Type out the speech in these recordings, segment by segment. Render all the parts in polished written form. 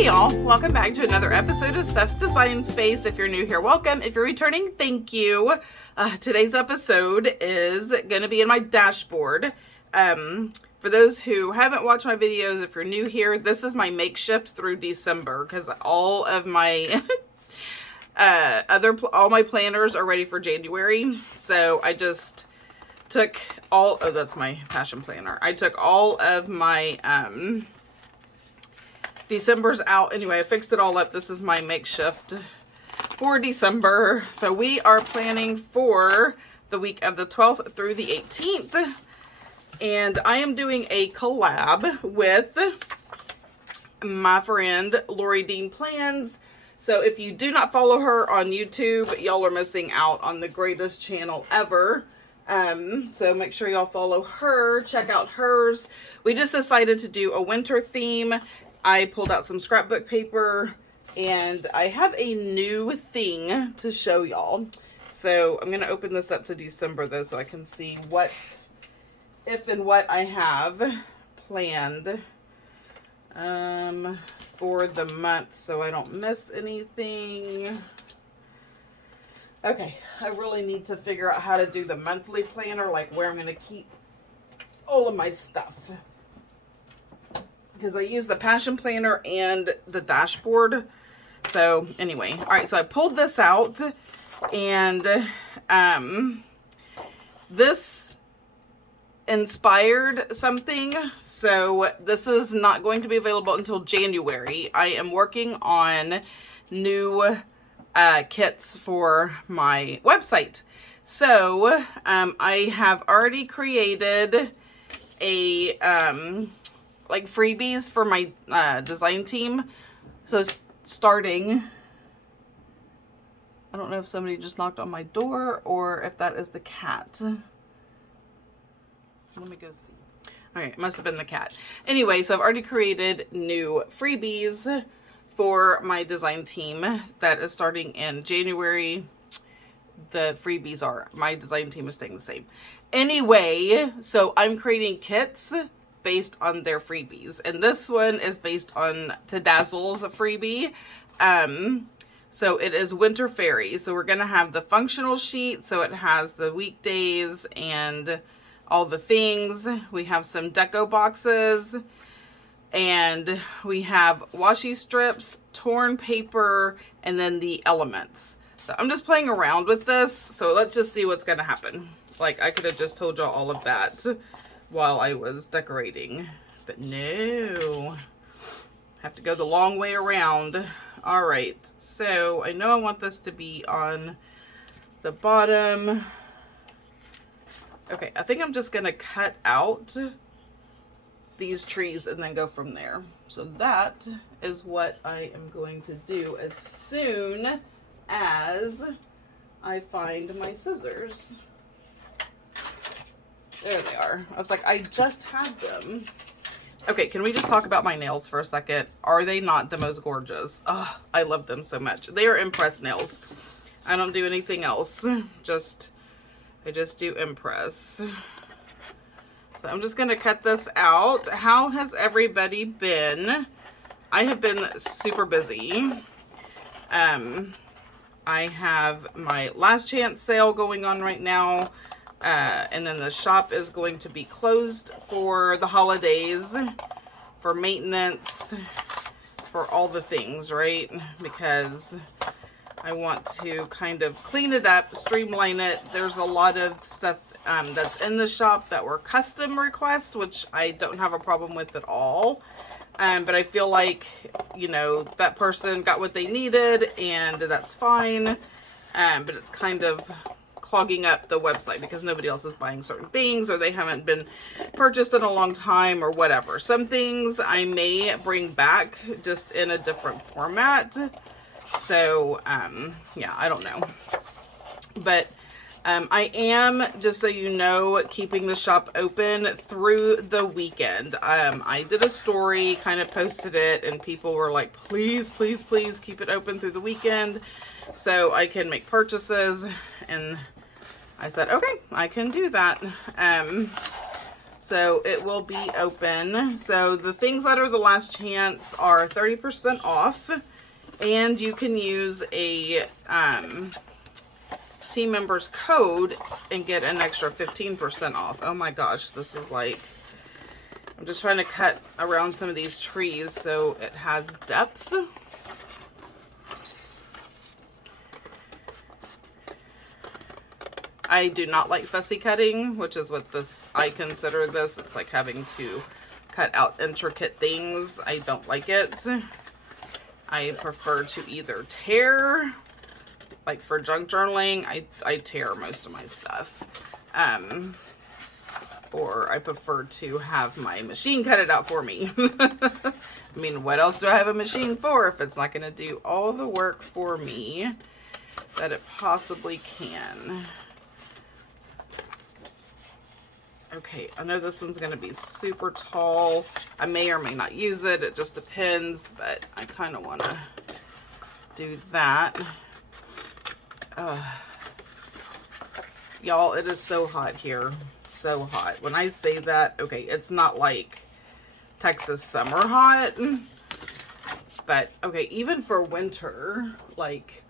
Hey y'all, welcome back to another episode of Steph's Design Space. If you're new here, welcome. If you're returning, thank you. Today's episode is going to be in my dashboard. For those who haven't watched my videos, if you're new here, this is my makeshift through December because all of my all my planners are ready for January. So I just took that's my passion planner. I took all of my December's out. Anyway, I fixed it all up. This is my makeshift for December. So we are planning for the week of the 12th through the 18th. And I am doing a collab with my friend Lorie Dean Plans. So if you do not follow her on YouTube, y'all are missing out on the greatest channel ever. So make sure y'all follow her, check out hers. We just decided to do a winter theme. I pulled out some scrapbook paper and I have a new thing to show y'all. So I'm going to open this up to December though, so I can see what, if and what I have planned for the month so I don't miss anything. Okay, I really need to figure out how to do the monthly planner, like where I'm going to keep all of my stuff. Because I use the passion planner and the dashboard. So anyway, all right, so I pulled this out and this inspired something. So this is not going to be available until January. I am working on new kits for my website. So I have already created a like freebies for my design team. So starting, I don't know if somebody just knocked on my door or if that is the cat. Let me go see. All right, it must have been the cat. Anyway, so I've already created new freebies for my design team that is starting in January. The freebies are, my design team is staying the same. Anyway, so I'm creating kits based on their freebies. And this one is based on Tadazzle's freebie. So it is Winter Fairy. So we're going to have the functional sheet. So it has the weekdays and all the things. We have some deco boxes. And we have washi strips, torn paper, and then the elements. So I'm just playing around with this. So let's just see what's going to happen. Like I could have just told y'all all of that while I was decorating, but no, have to go the long way around. All right, so I know I want this to be on the bottom. Okay, I think I'm just gonna cut out these trees and then go from there. So that is what I am going to do as soon as I find my scissors. There they are. I was like, I just had them. Okay, can we just talk about my nails for a second? Are they not the most gorgeous? Oh, I love them so much. They are Impress nails. I don't do anything else. I just do Impress. So I'm just going to cut this out. How has everybody been? I have been super busy. I have my last chance sale going on right now. And then the shop is going to be closed for the holidays, for maintenance, for all the things, right? Because I want to kind of clean it up, streamline it. There's a lot of stuff that's in the shop that were custom requests, which I don't have a problem with at all. But I feel like, you know, that person got what they needed and that's fine. But it's kind of clogging up the website because nobody else is buying certain things or they haven't been purchased in a long time or whatever. Some things I may bring back just in a different format. So, yeah, I don't know. But I am, just so you know, keeping the shop open through the weekend. I did a story, kind of posted it, and people were like, please, please, please keep it open through the weekend so I can make purchases. And I said, okay, I can do that. So it will be open. So the things that are the last chance are 30% off. And you can use a team member's code and get an extra 15% off. Oh my gosh, this is like, I'm just trying to cut around some of these trees so it has depth. I do not like fussy cutting, which is what this, I consider this. It's like having to cut out intricate things. I don't like it. I prefer to either tear, like for junk journaling, I tear most of my stuff. Or I prefer to have my machine cut it out for me. I mean, what else do I have a machine for if it's not going to do all the work for me that it possibly can? Okay, I know this one's going to be super tall. I may or may not use it. It just depends, but I kind of want to do that. Y'all, it is so hot here. So hot. When I say that, okay, it's not like Texas summer hot, but okay, even for winter, like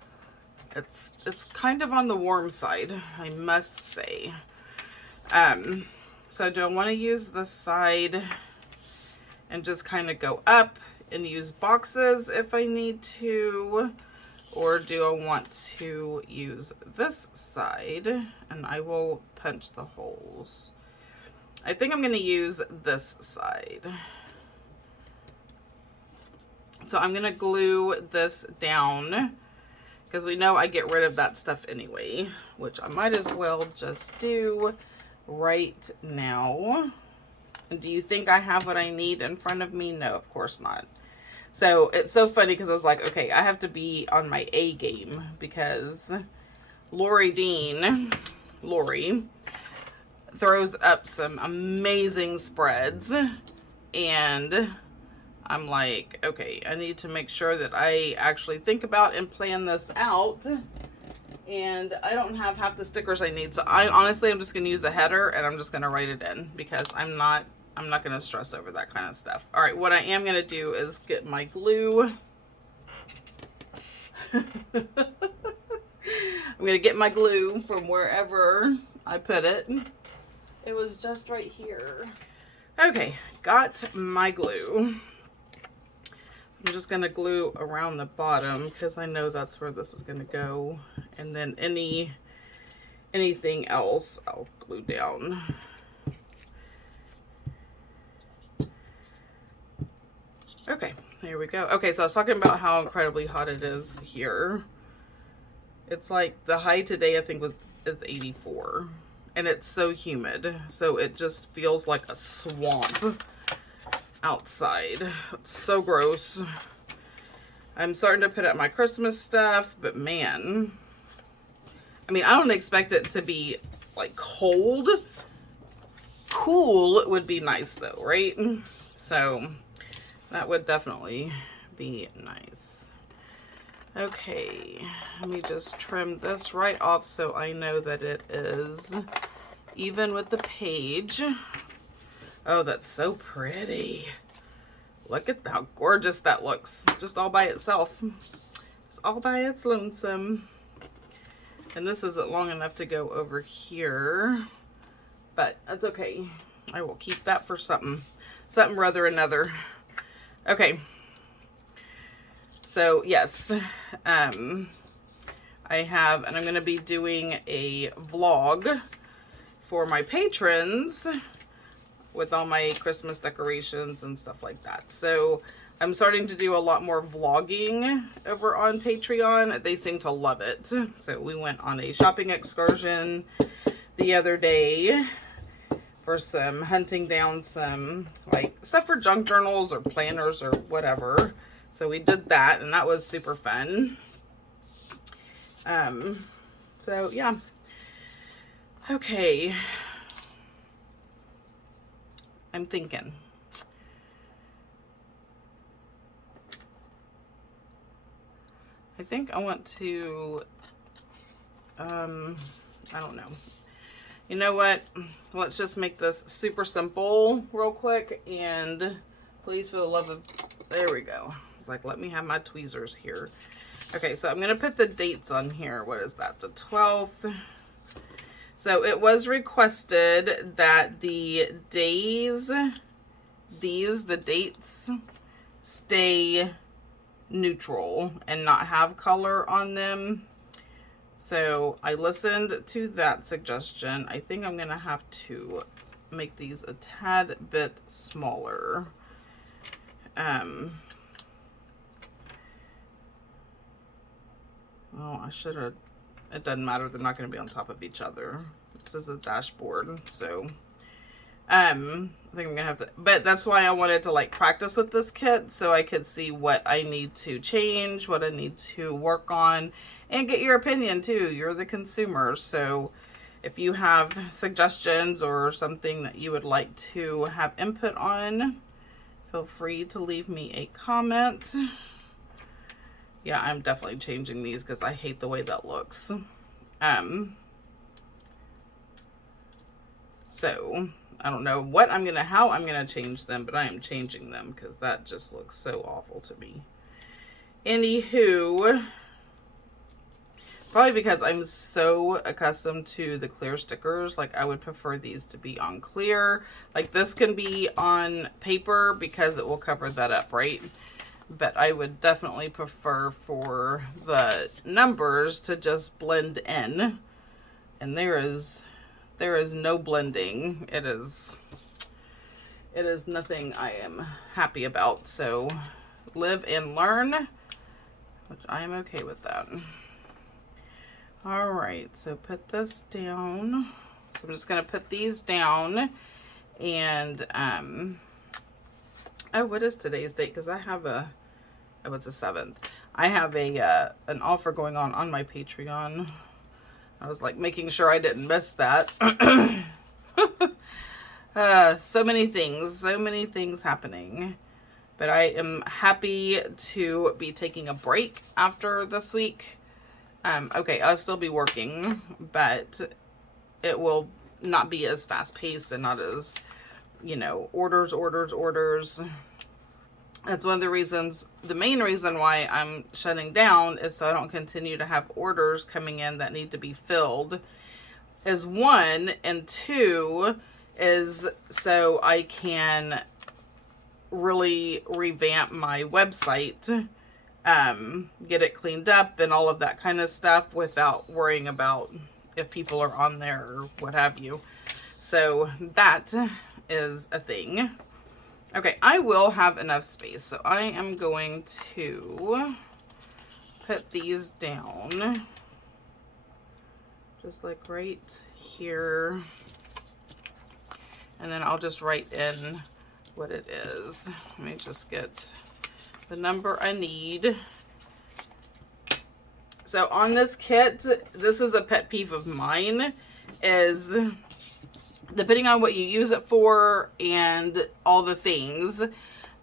it's kind of on the warm side, I must say. So do I want to use this side and just kind of go up and use boxes if I need to? Or do I want to use this side and I will punch the holes? I think I'm going to use this side. So I'm going to glue this down because we know I get rid of that stuff anyway, which I might as well just do right now. And do you think I have what I need in front of me? No, of course not. So it's so funny because I was like, okay, I have to be on my A game because Lorie throws up some amazing spreads, and I'm like, okay, I need to make sure that I actually think about and plan this out. And I don't have half the stickers I need, so I'm just gonna use a header and I'm just gonna write it in because I'm not gonna stress over that kind of stuff. All right, what I am gonna do is get my glue. I'm gonna get my glue from wherever I put it. It was just right here. Okay, got my glue. I'm just gonna glue around the bottom because I know that's where this is gonna go. And then anything else I'll glue down. Okay, there we go. Okay, so I was talking about how incredibly hot it is here. It's like the high today I think is 84. And it's so humid. So it just feels like a swamp outside. It's so gross. I'm starting to put up my Christmas stuff, but man, I mean, I don't expect it to be like cold. Cool would be nice though, right? So that would definitely be nice. Okay, let me just trim this right off so I know that it is even with the page. Oh, that's so pretty. Look at how gorgeous that looks. Just all by itself. Just all by its lonesome. And this isn't long enough to go over here. But that's okay. I will keep that for something. Something or other another. Okay. So, yes. I have, and I'm going to be doing a vlog for my patrons with all my Christmas decorations and stuff like that. So I'm starting to do a lot more vlogging over on Patreon. They seem to love it. So we went on a shopping excursion the other day for some hunting down some like stuff for junk journals or planners or whatever. So we did that and that was super fun. So yeah. Okay. I'm thinking. I think I want to, I don't know, You know what? Let's just make this super simple real quick. And please, for the love of... There we go. It's like, let me have my tweezers here. Okay, so I'm going to put the dates on here. What is that? The 12th. So it was requested that the days, the dates, stay neutral and not have color on them. So I listened to that suggestion. I think I'm going to have to make these a tad bit smaller. Well, I should have, it doesn't matter. They're not going to be on top of each other. This is a dashboard. So, I think I'm going to have to, but that's why I wanted to like practice with this kit so I could see what I need to change, what I need to work on, and get your opinion too. You're the consumer. So if you have suggestions or something that you would like to have input on, feel free to leave me a comment. Yeah, I'm definitely changing these because I hate the way that looks. So I don't know what I'm gonna, how I'm gonna change them, but I am changing them because that just looks so awful to me. Anywho, probably because I'm so accustomed to the clear stickers, like I would prefer these to be on clear. Like this can be on paper because it will cover that up, right? But I would definitely prefer for the numbers to just blend in. And there is no blending. It is nothing I am happy about. So live and learn, which I am okay with that. All right, so put this down. So I'm just gonna put these down, and oh, what is today's date? Because I have a, oh, it's the 7th. I have a an offer going on my Patreon. I was like making sure I didn't miss that. So many things happening. But I am happy to be taking a break after this week. Okay, I'll still be working, but it will not be as fast paced and not as, you know, orders. That's one of the reasons, the main reason why I'm shutting down is so I don't continue to have orders coming in that need to be filled, is one, and two is so I can really revamp my website, get it cleaned up and all of that kind of stuff without worrying about if people are on there or what have you. So that is a thing. Okay, I will have enough space, so I am going to put these down just like right here, and then I'll just write in what it is. Let me just get the number I need. So on this kit, this is a pet peeve of mine, is depending on what you use it for and all the things,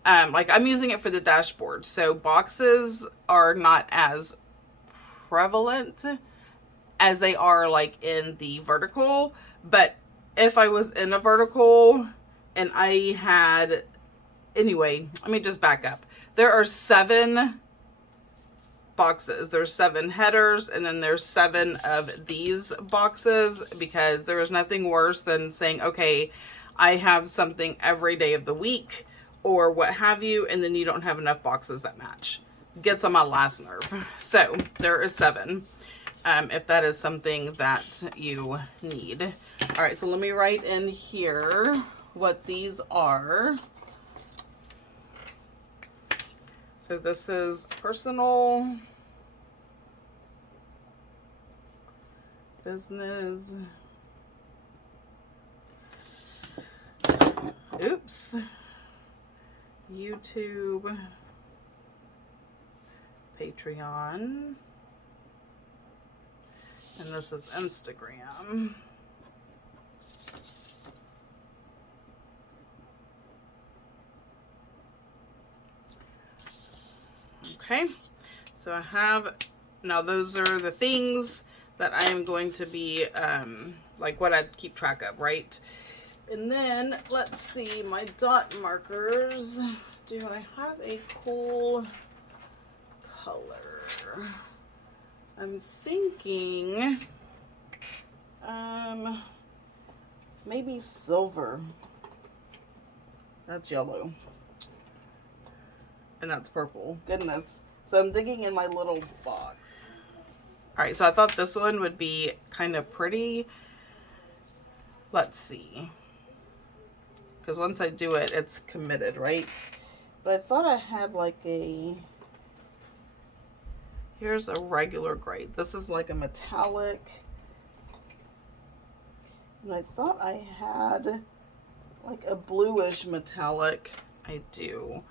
like I'm using it for the dashboard. So boxes are not as prevalent as they are like in the vertical. But if I was in a vertical and I had, anyway, let me just back up. There are 7 boxes. There's 7 headers, and then there's 7 of these boxes, because there is nothing worse than saying, okay, I have something every day of the week or what have you, and then you don't have enough boxes that match. Gets on my last nerve. So there is 7, if that is something that you need. All right, so let me write in here what these are. So this is personal, business, oops, YouTube, Patreon, and this is Instagram. Okay, so I have, now those are the things that I am going to be like what I'd keep track of, right? And then let's see, my dot markers. Do I have a cool color? I'm thinking maybe silver. That's yellow. And that's purple. Goodness. So I'm digging in my little box. Alright, so I thought this one would be kind of pretty. Let's see. Because once I do it, it's committed, right? But I thought I had like a... Here's a regular gray. This is like a metallic. And I thought I had like a bluish metallic. I do.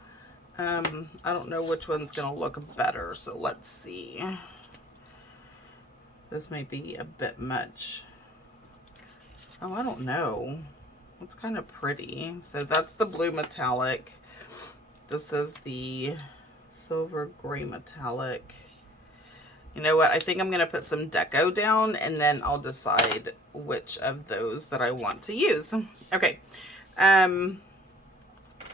I don't know which one's going to look better, so let's see. This may be a bit much. Oh, I don't know. It's kind of pretty. So that's the blue metallic. This is the silver gray metallic. You know what? I think I'm going to put some deco down, and then I'll decide which of those that I want to use. Okay.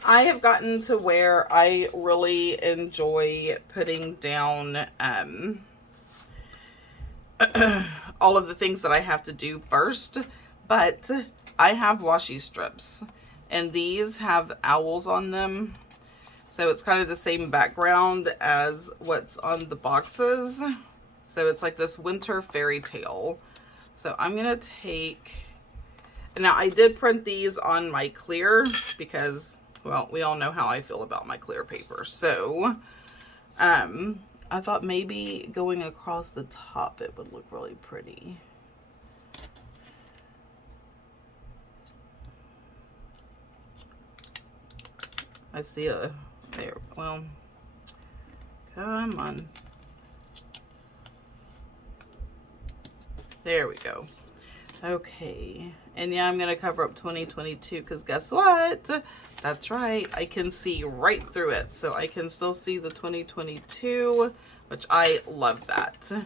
I have gotten to where I really enjoy putting down all of the things that I have to do first, but I have washi strips, and these have owls on them, so it's kind of the same background as what's on the boxes. So it's like this winter fairy tale. So I'm gonna take, now I did print these on my clear because, well, we all know how I feel about my clear paper. So I thought maybe going across the top it would look really pretty. I see a, there, well, come on. There we go. Okay, and yeah, I'm gonna cover up 2022 because guess what? That's right, I can see right through it. So I can still see the 2022, which I love that. All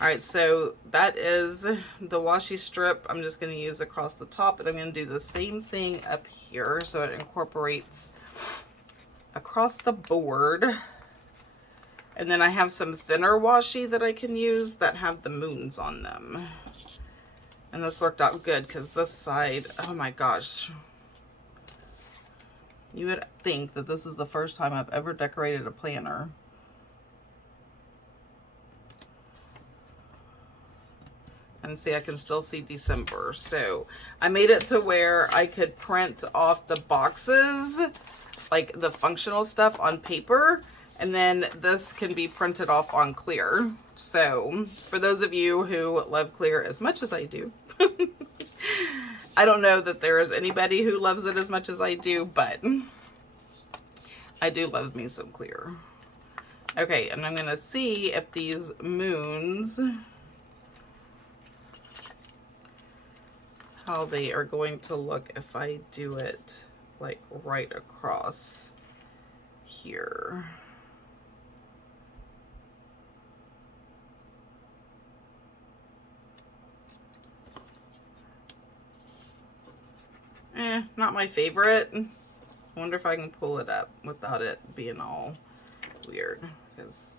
right, so that is the washi strip I'm just gonna use across the top, and I'm gonna do the same thing up here so it incorporates across the board. And then I have some thinner washi that I can use that have the moons on them. And this worked out good because this side, oh my gosh. You would think that this was the first time I've ever decorated a planner. And see, I can still see December. So I made it to where I could print off the boxes, like the functional stuff on paper. And then this can be printed off on clear. So for those of you who love clear as much as I do, I don't know that there is anybody who loves it as much as I do, but I do love me some clear. Okay, and I'm gonna see if these moons, how they are going to look if I do it like right across here. Not my favorite. I wonder if I can pull it up without it being all weird. Because,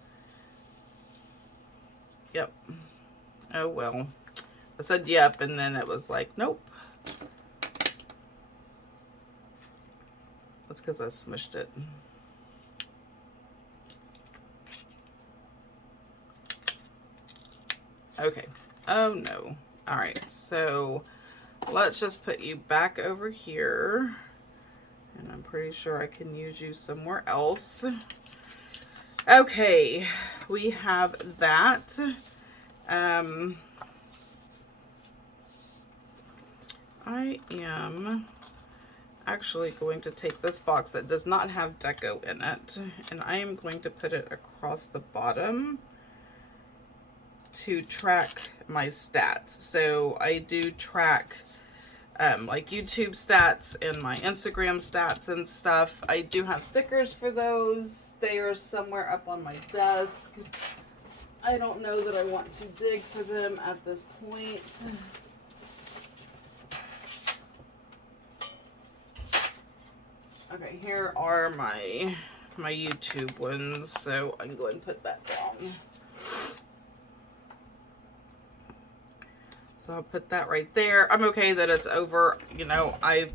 yep. Oh well. I said yep, and then it was like, nope. That's because I smushed it. Okay. Oh no. Alright, so let's just put you back over here. And I'm pretty sure I can use you somewhere else. Okay, we have that. I am actually going to take this box that does not have deco in it, and I am going to put it across the bottom to track my stats. So I do track like YouTube stats and my Instagram stats and stuff. I do have stickers for those. They are somewhere up on my desk. I don't know that I want to dig for them at this point. Okay, here are my YouTube ones, so I can go ahead and put that down. So I'll put that right there. I'm okay that it's over. You know, I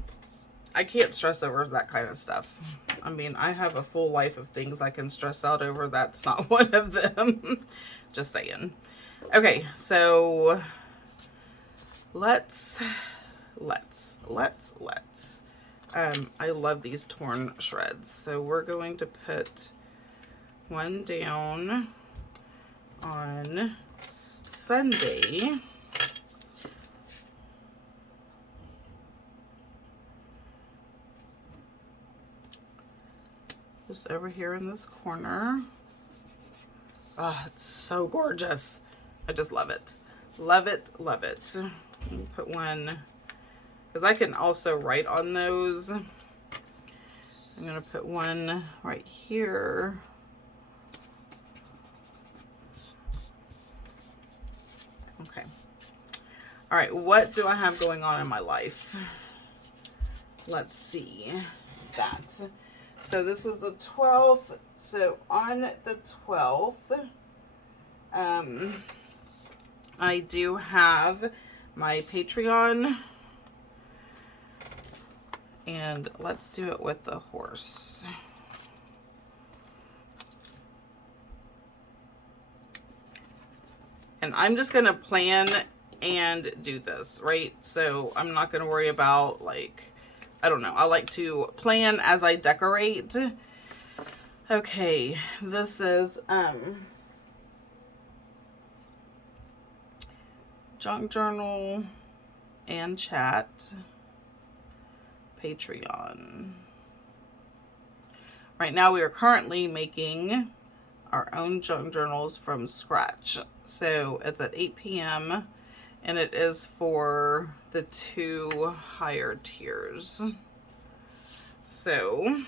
can't stress over that kind of stuff. I mean, I have a full life of things I can stress out over. That's not one of them. Just saying. Okay, so let's. I love these torn shreds. So we're going to put one down on Sunday. Just over here in this corner. Oh, it's so gorgeous. I just love it. Love it, love it. Put one, because I can also write on those. I'm going to put one right here. Okay. All right, what do I have going on in my life? Let's see that. So this is the 12th. So on the 12th, I do have my Patreon. And let's do it with the horse. And I'm just going to plan and do this, right? So I'm not going to worry about, like, I don't know. I like to plan as I decorate. Okay, this is junk journal and chat, Patreon. Right now we are currently making our own junk journals from scratch. So it's at 8 p.m. and it is for the 2 higher tiers. So,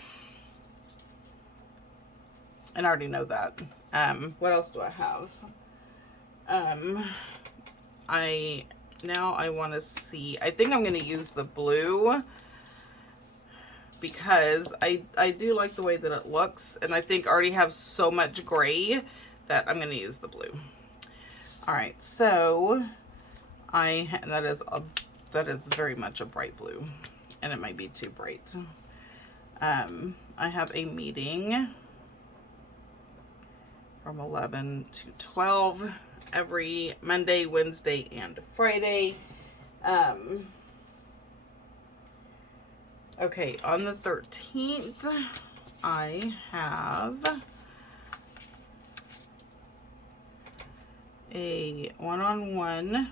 and I already know that. What else do I have? I want to see, I think I'm going to use the blue because I do like the way that it looks, and I think I already have so much gray that I'm going to use the blue. All right, so that is very much a bright blue, and it might be too bright. I have a meeting from 11 to 12 every Monday, Wednesday, and Friday. Okay, on the 13th, I have a one-on-one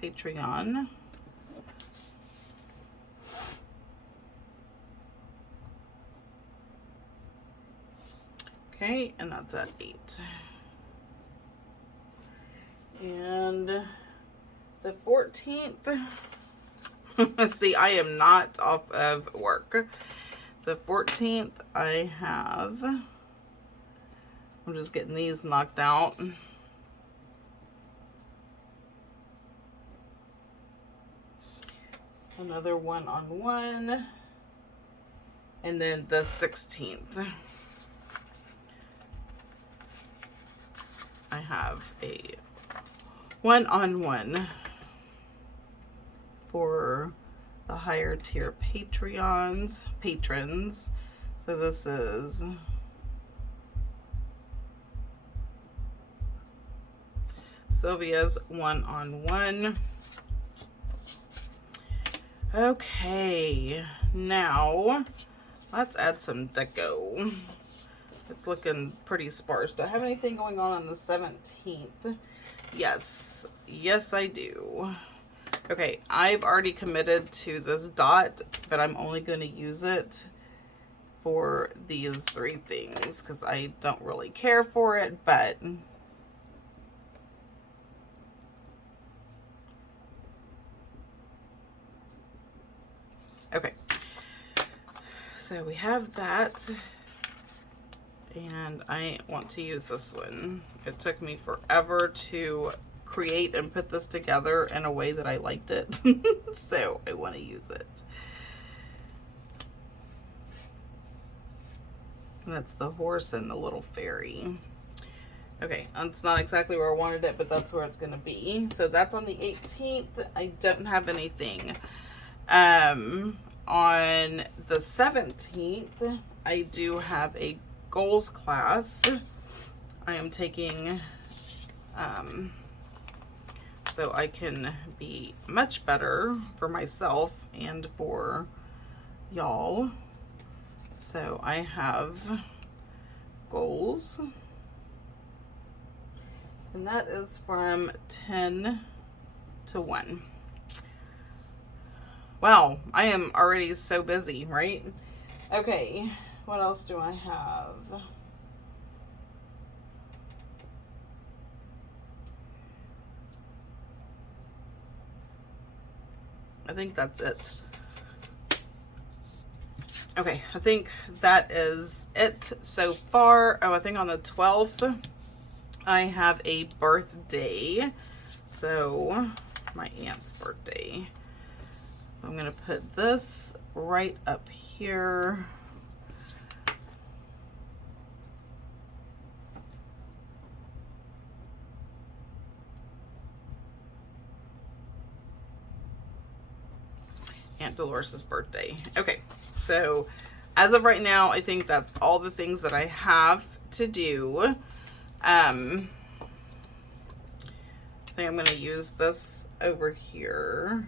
Patreon. Okay, and that's at 8. And the 14th, see, I am not off of work. The 14th, I have, I'm just getting these knocked out. Another one-on-one. And then the 16th, I have a one-on-one for the higher tier patrons. So this is Sylvia's one-on-one. Okay, now let's add some deco. It's looking pretty sparse. Do I have anything going on the 17th? Yes, I do. Okay, I've already committed to this dot, but I'm only going to use it for these 3 things because I don't really care for it, but okay. So we have that. And I want to use this one. It took me forever to create and put this together in a way that I liked it. So I want to use it. And that's the horse and the little fairy. Okay, it's not exactly where I wanted it, but that's where it's going to be. So that's on the 18th. I don't have anything. On the 17th, I do have a goals class. I am taking, so I can be much better for myself and for y'all. So I have goals. And that is from 10 to 1. Wow, I am already so busy, right? Okay, what else do I have? I think that's it. Okay, I think that is it so far. Oh, I think on the 12th, I have a birthday. So, my aunt's birthday. I'm going to put this right up here. Aunt Dolores' birthday. Okay, so as of right now, I think that's all the things that I have to do. I think I'm going to use this over here.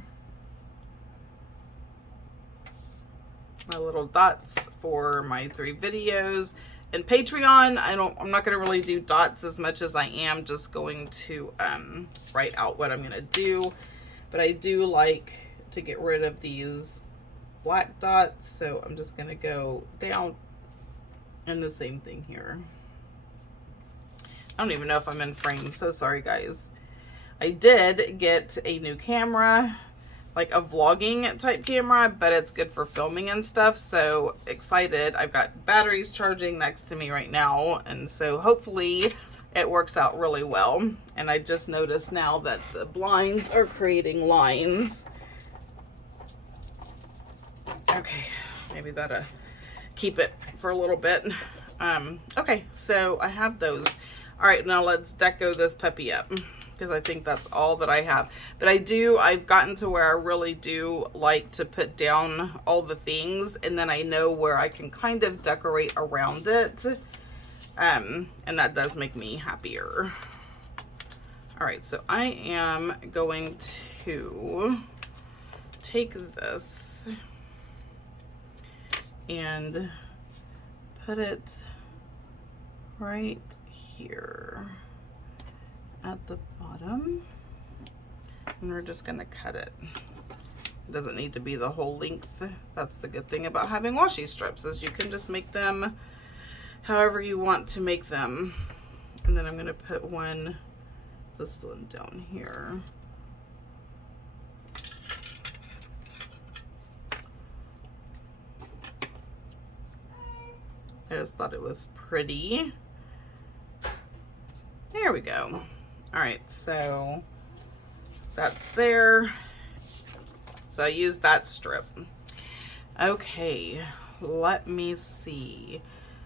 My little dots for my 3 videos. And Patreon, I'm not going to really do dots as much as I am just going to write out what I'm going to do. But I do like to get rid of these black dots, so I'm just going to go down and the same thing here. I don't even know if I'm in frame. So sorry, guys. I did get a new camera, like a vlogging type camera, but it's good for filming and stuff. So excited. I've got batteries charging next to me right now. And so hopefully it works out really well. And I just noticed now that the blinds are creating lines. Okay, maybe that'll keep it for a little bit. Okay, so I have those. All right, now let's deco this puppy up because I think that's all that I have. But I've gotten to where I really do like to put down all the things, and then I know where I can kind of decorate around it. And that does make me happier. All right, so I am going to take this and put it right here at the bottom, and we're just gonna cut it. It doesn't need to be the whole length. That's the good thing about having washi strips, is you can just make them however you want to make them. And then I'm gonna put this one down here. I just thought it was pretty. There we go. All right, so that's there. So I used that strip. Okay, let me see.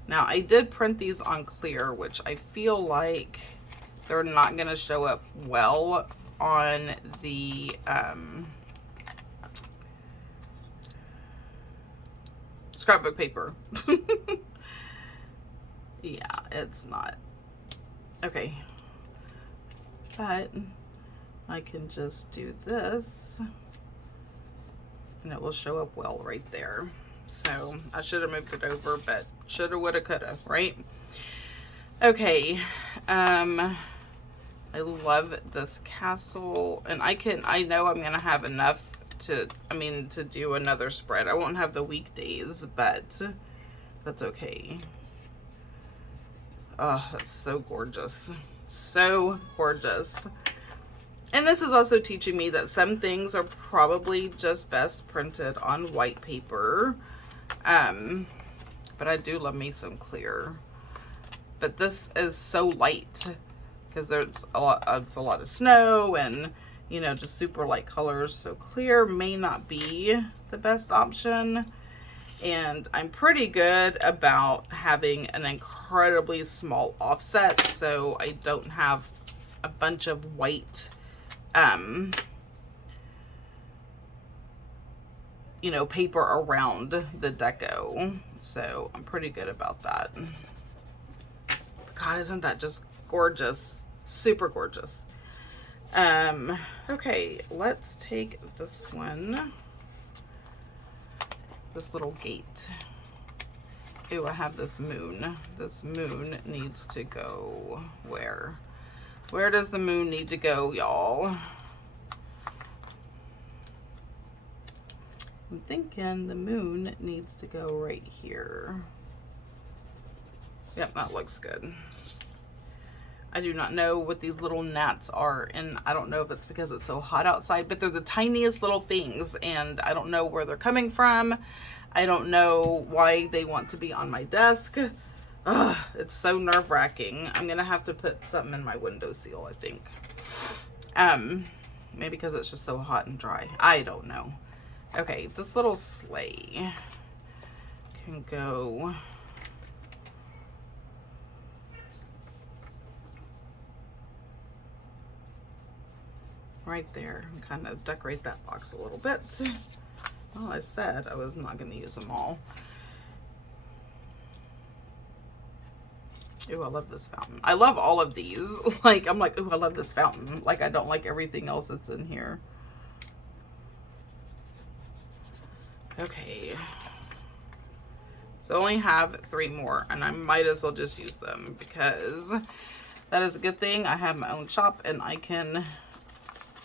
Now I did print these on clear, which I feel like they're not gonna show up well on the scrapbook paper. Yeah, it's not. Okay, but I can just do this and it will show up well right there. So I should have moved it over, but shoulda, woulda, coulda, right? Okay, I love this castle, and I know I'm gonna have enough to do another spread. I won't have the weekdays, but that's okay. Oh, that's so gorgeous. So gorgeous. And this is also teaching me that some things are probably just best printed on white paper. But I do love me some clear. But this is so light because it's a lot of snow and, you know, just super light colors. So clear may not be the best option. And I'm pretty good about having an incredibly small offset, so I don't have a bunch of white, you know, paper around the deco. So I'm pretty good about that. God, isn't that just gorgeous? Super gorgeous. Okay, let's take this one. This little gate. Ooh, I have this moon. This moon needs to go where? Where does the moon need to go, y'all? I'm thinking the moon needs to go right here. Yep, that looks good. I do not know what these little gnats are, and I don't know if it's because it's so hot outside, but they're the tiniest little things, and I don't know where they're coming from. I don't know why they want to be on my desk. Ugh, it's so nerve-wracking. I'm gonna have to put something in my windowsill, I think. Maybe because it's just so hot and dry. I don't know. Okay, this little sleigh can go right there and kind of decorate that box a little bit. Well, I said I was not going to use them all. Ooh, I love this fountain. I love all of these. Like, I'm like, ooh, I love this fountain. Like, I don't like everything else that's in here. Okay. So I only have 3 more, and I might as well just use them because that is a good thing. I have my own shop, and I can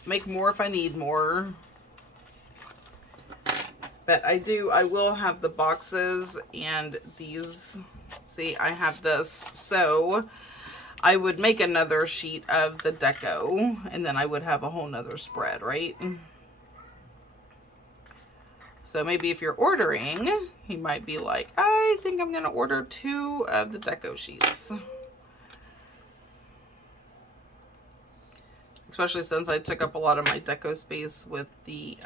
make more if I need more. But I will have the boxes and these. See, I have this. So I would make another sheet of the deco, and then I would have a whole nother spread, right? So maybe if you're ordering, you might be like, I think I'm going to order 2 of the deco sheets. Especially since I took up a lot of my deco space with the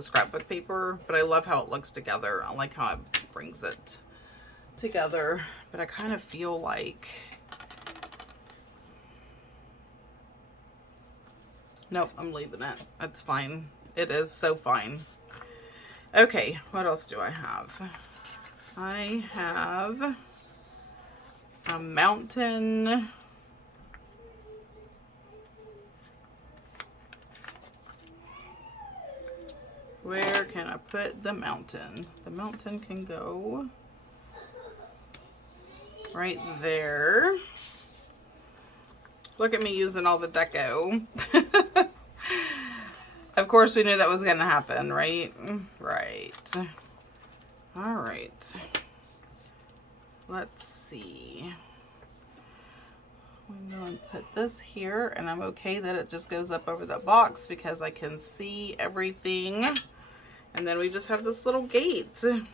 scrapbook paper. But I love how it looks together. I like how it brings it together. But I kind of feel like... Nope, I'm leaving it. That's fine. It is so fine. Okay, what else do I have? I have a mountain. Where can I put the mountain? The mountain can go right there. Look at me using all the deco. Of course, we knew that was going to happen, right? Right. All right. Let's see. I'm going to put this here, and I'm okay that it just goes up over the box because I can see everything. And then we just have this little gate. And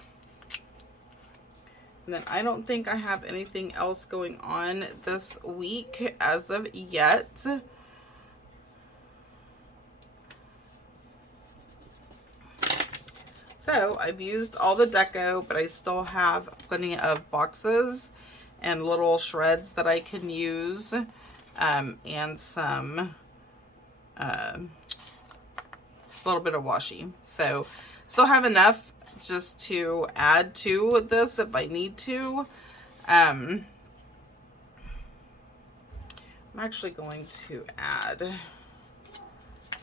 then I don't think I have anything else going on this week as of yet. So I've used all the deco, but I still have plenty of boxes and little shreds that I can use, and some little bit of washi. So still have enough just to add to this if I need to. I'm actually going to add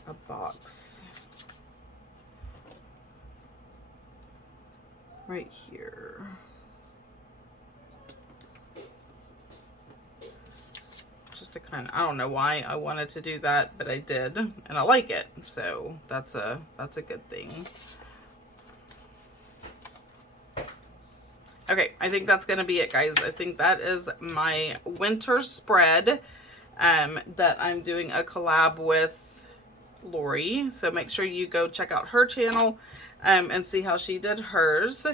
a box right here. Just to kind of, I don't know why I wanted to do that, but I did, and I like it. So that's a good thing. Okay, I think that's gonna be it, guys. I think that is my winter spread that I'm doing a collab with Lorie. So make sure you go check out her channel and see how she did hers.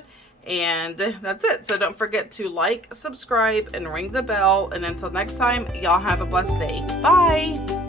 And that's it. So don't forget to like, subscribe, and ring the bell. And until next time, y'all have a blessed day. Bye.